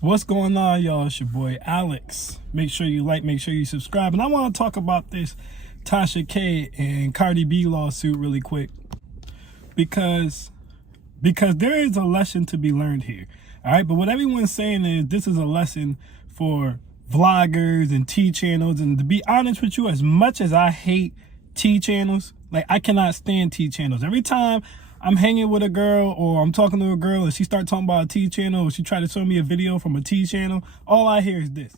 What's going on, y'all? It's your boy Alex. Make sure you like, make sure you subscribe. And I want to talk about this Tasha K and Cardi B lawsuit really quick because there is a lesson to be learned here. All right, but what everyone's saying is this is a lesson for vloggers and T channels. And to be honest with you, as much as I hate T channels, like I cannot stand T channels. Every time I'm hanging with a girl or I'm talking to a girl and she starts talking about a T channel or she tried to show me a video from a T channel, all I hear is this.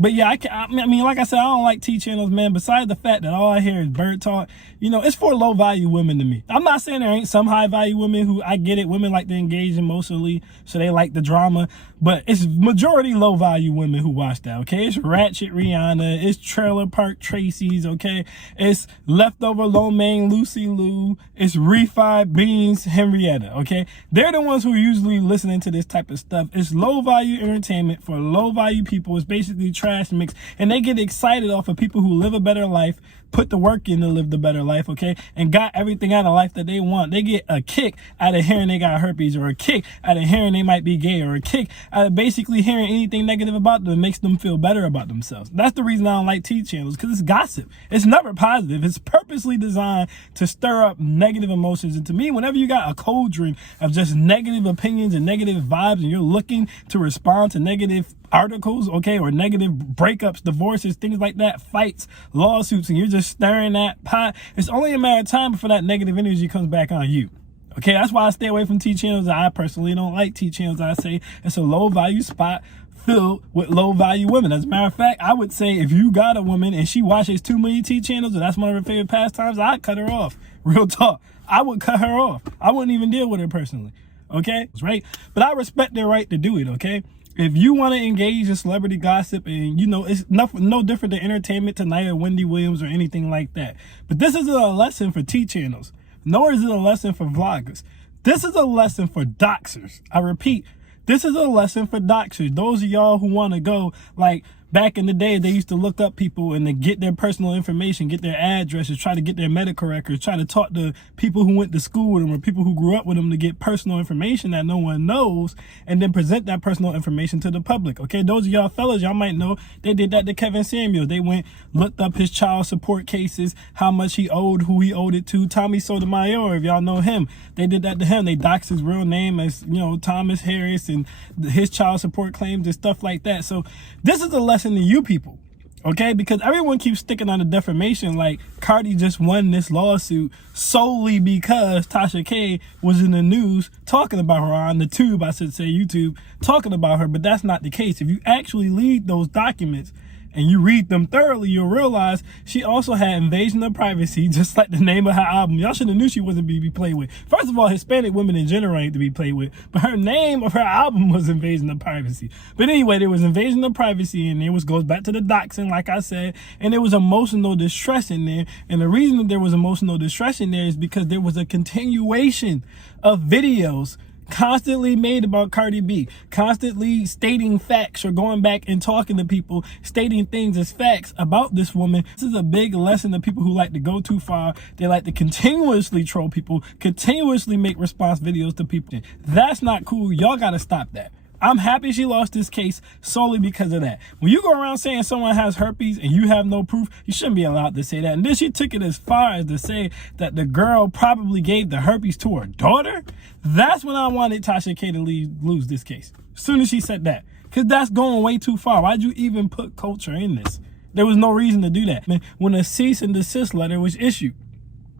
But yeah, I mean, like I said, I don't like T channels, man. Besides the fact that all I hear is bird talk, you know, it's for low value women to me. I'm not saying there ain't some high value women who, I get it, women like to engage emotionally, so they like the drama. But it's majority low value women who watch that, okay? It's Ratchet Rihanna, it's Trailer Park Tracy's, okay? It's Leftover Lo Mein Lucy Liu, it's Refi Beans Henrietta, okay? They're the ones who are usually listening to this type of stuff. It's low value entertainment for low value people. It's basically trash mix, and they get excited off of people who live a better life, put the work in to live the better life, okay, and got everything out of life that they want. They get a kick out of hearing they got herpes, or a kick out of hearing they might be gay, or a kick out of basically hearing anything negative about them that makes them feel better about themselves. That's the reason I don't like T channels, because it's gossip. It's never positive. It's purposely designed to stir up negative emotions. And to me, whenever you got a cauldron of just negative opinions and negative vibes, and you're looking to respond to negative articles, okay, or negative breakups, divorces, things like that, fights, lawsuits, and you're just stirring that pot, it's only a matter of time before that negative energy comes back on you. Okay, that's why I stay away from T channels. I personally don't like T channels. I say it's a low value spot filled with low value women. As a matter of fact, I would say if you got a woman and she watches too many T channels and that's one of her favorite pastimes, I'd cut her off. Real talk. I would cut her off. I wouldn't even deal with her personally. Okay, right? But I respect their right to do it, okay? If you want to engage in celebrity gossip, and you know, it's no different than Entertainment Tonight or Wendy Williams or anything like that. But this isn't a lesson for T channels, nor is it a lesson for vloggers. This is a lesson for doxers. I repeat, this is a lesson for doxers. Those of y'all who want to go, like back in the day, they used to look up people and to get their personal information, get their addresses, try to get their medical records, try to talk to people who went to school with them or people who grew up with them to get personal information that no one knows, and then present that personal information to the public. Okay, those of y'all fellas, y'all might know they did that to Kevin Samuels. They went, looked up his child support cases, how much he owed, who he owed it to. Tommy Sotomayor, if y'all know him, they did that to him. They doxed his real name as, you know, Thomas Harris, and his child support claims and stuff like that. So this is a lesson to you people, okay? Because everyone keeps sticking on the defamation, like Cardi just won this lawsuit solely because Tasha K was in the news talking about her, on the tube, I should say YouTube, talking about her. But that's not the case. If you actually read those documents and you read them thoroughly, you'll realize she also had invasion of privacy, just like the name of her album. Y'all should have knew she wasn't to be played with. First of all, Hispanic women in general ain't to be played with, but her name of her album was Invasion of Privacy. But anyway, there was invasion of privacy, and it goes back to the doxing, like I said, and there was emotional distress in there. And the reason that there was emotional distress in there is because there was a continuation of videos constantly made about Cardi B, constantly stating facts or going back and talking to people, stating things as facts about this woman. This is a big lesson to people who like to go too far. They like to continuously troll people, continuously make response videos to people. That's not cool. Y'all got to stop that. I'm happy she lost this case solely because of that. When you go around saying someone has herpes and you have no proof, you shouldn't be allowed to say that. And then she took it as far as to say that the girl probably gave the herpes to her daughter. That's when I wanted Tasha K to lose this case. As soon as she said that, because that's going way too far. Why'd you even put culture in this? There was no reason to do that. When a cease and desist letter was issued,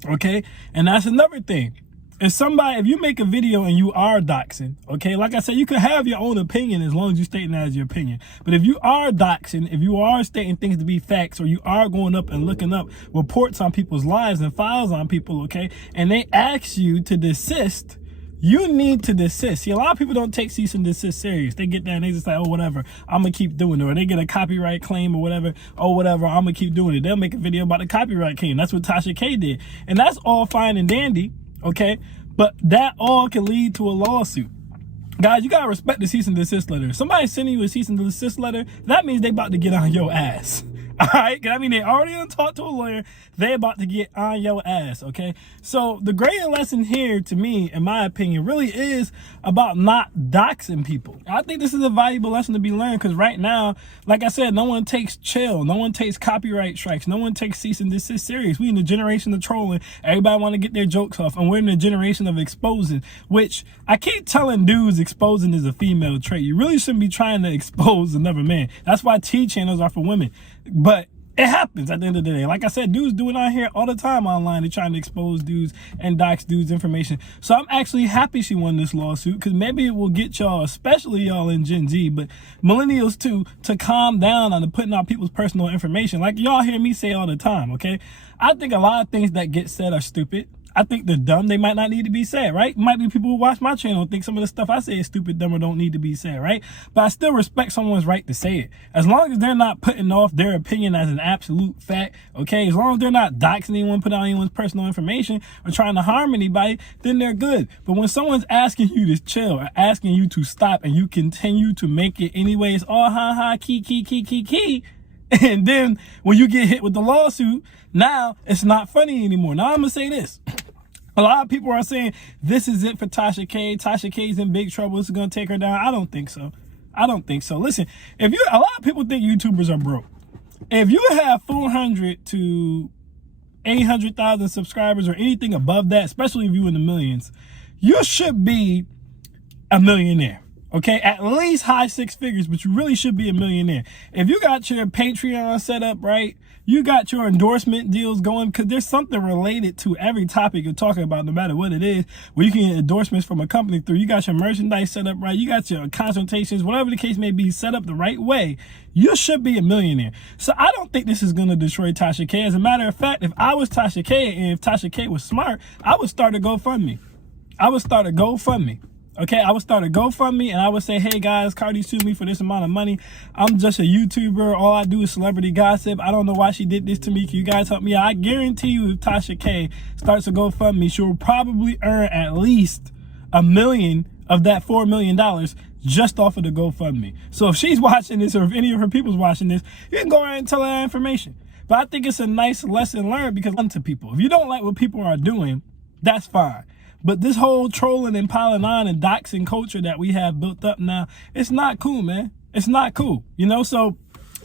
okay? And that's another thing. If you make a video and you are doxing, okay, like I said, you can have your own opinion as long as you state that as your opinion. But if you are doxing, if you are stating things to be facts, or you are going up and looking up reports on people's lives and files on people, okay, and they ask you to desist, you need to desist. See, a lot of people don't take cease and desist serious. They get there and they just like, oh, whatever, I'm going to keep doing it. Or they get a copyright claim or whatever. Oh, whatever, I'm going to keep doing it. They'll make a video about the copyright claim. That's what Tasha K did. And that's all fine and dandy. Okay, but that all can lead to a lawsuit. Guys, you gotta respect the cease and desist letter. If somebody's sending you a cease and desist letter, that means they about to get on your ass. All right, I mean, they already done talked to a lawyer. They about to get on your ass, okay? So the greater lesson here, to me, in my opinion, really is about not doxing people. I think this is a valuable lesson to be learned, because right now, like I said, no one takes chill. No one takes copyright strikes. No one takes cease and desist serious. We in the generation of trolling. Everybody want to get their jokes off, and we're in the generation of exposing, which I keep telling dudes exposing is a female trait. You really shouldn't be trying to expose another man. That's why T channels are for women. But it happens at the end of the day. Like I said, dudes do it out here all the time online. They're trying to expose dudes and dox dudes' information. So I'm actually happy she won this lawsuit, because maybe it will get y'all, especially y'all in Gen Z, but millennials too, to calm down on the putting out people's personal information. Like y'all hear me say all the time, okay? I think a lot of things that get said are stupid. I think they're dumb. They might not need to be said, right? Might be people who watch my channel think some of the stuff I say is stupid, dumb, or don't need to be said, right? But I still respect someone's right to say it. As long as they're not putting off their opinion as an absolute fact, okay? As long as they're not doxing anyone, putting out anyone's personal information, or trying to harm anybody, then they're good. But when someone's asking you to chill, or asking you to stop, and you continue to make it anyways, oh, ha, key. And then when you get hit with the lawsuit, now it's not funny anymore. Now I'm going to say this. A lot of people are saying this is it for Tasha K. Tasha K's in big trouble. This is going to take her down. I don't think so. Listen, a lot of people think YouTubers are broke. If you have 400 to 800,000 subscribers or anything above that, especially if you're in the millions, you should be a millionaire. Okay, at least high six figures, but you really should be a millionaire. If you got your Patreon set up right, you got your endorsement deals going, because there's something related to every topic you're talking about, no matter what it is, where you can get endorsements from a company through. You got your merchandise set up right, you got your consultations, whatever the case may be, set up the right way, you should be a millionaire. So I don't think this is going to destroy Tasha K. As a matter of fact, if I was Tasha K, and if Tasha K was smart, I would start a GoFundMe. Okay, I would start a GoFundMe, and I would say, hey guys, Cardi sued me for this amount of money. I'm just a YouTuber. All I do is celebrity gossip. I don't know why she did this to me. Can you guys help me out? I guarantee you, if Tasha K starts a GoFundMe, she'll probably earn at least $1 million of that $4 million just off of the GoFundMe. So if she's watching this, or if any of her people's watching this, you can go ahead and tell her that information. But I think it's a nice lesson learned, because to people, if you don't like what people are doing, that's fine. But this whole trolling and piling on and doxing culture that we have built up now, it's not cool, man. It's not cool, you know? So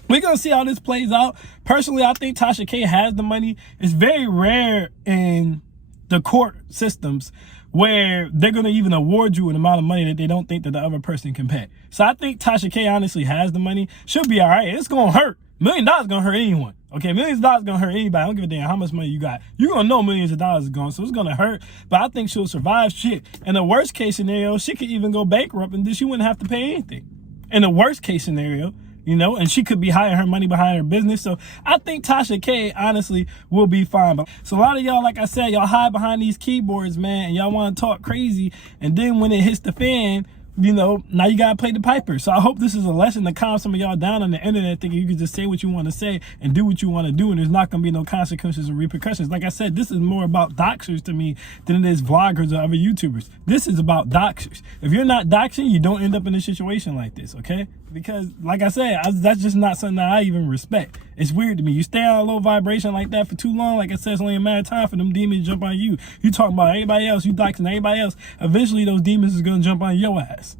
we're going to see how this plays out. Personally, I think Tasha K has the money. It's very rare in the court systems where they're going to even award you an amount of money that they don't think that the other person can pay. So I think Tasha K honestly has the money. She'll be all right. It's going to hurt. $1 million is going to hurt anyone. Okay, millions of dollars gonna hurt anybody. I don't give a damn how much money you got. You're gonna know millions of dollars is gone, so it's gonna hurt. But I think she'll survive shit. In the worst case scenario, she could even go bankrupt, and then she wouldn't have to pay anything. In the worst case scenario, you know, and she could be hiding her money behind her business. So I think Tasha K honestly will be fine. But so a lot of y'all, like I said, y'all hide behind these keyboards, man, and y'all want to talk crazy. And then when it hits the fan, you know, now you gotta play the piper. So I hope this is a lesson to calm some of y'all down on the internet, thinking you can just say what you want to say and do what you want to do, and there's not gonna be no consequences or repercussions. Like I said, this is more about doxers to me than it is vloggers or other YouTubers. This is about doxers. If you're not doxing, you don't end up in a situation like this, okay? Because like I said, that's just not something that I even respect. It's weird to me. You stay on a low vibration like that for too long, like I said, it's only a matter of time for them demons to jump on you. You talking about everybody else, you doxing everybody else, eventually those demons is gonna jump on your ass.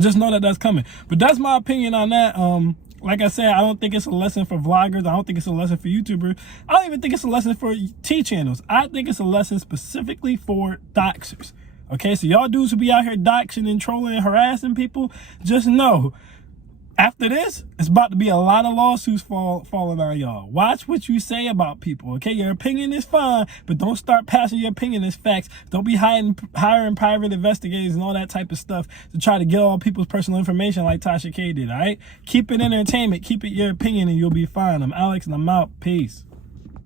Just know that that's coming. But that's my opinion on that. Like I said, I don't think it's a lesson for vloggers. I don't think it's a lesson for YouTubers. I don't even think it's a lesson for T channels. I think it's a lesson specifically for doxers. Okay, so y'all dudes who be out here doxing and trolling and harassing people, just know, after this, it's about to be a lot of lawsuits falling on y'all. Watch what you say about people, okay? Your opinion is fine, but don't start passing your opinion as facts. Don't be hiring private investigators and all that type of stuff to try to get all people's personal information like Tasha K did, all right? Keep it entertainment. Keep it your opinion, and you'll be fine. I'm Alex, and I'm out. Peace.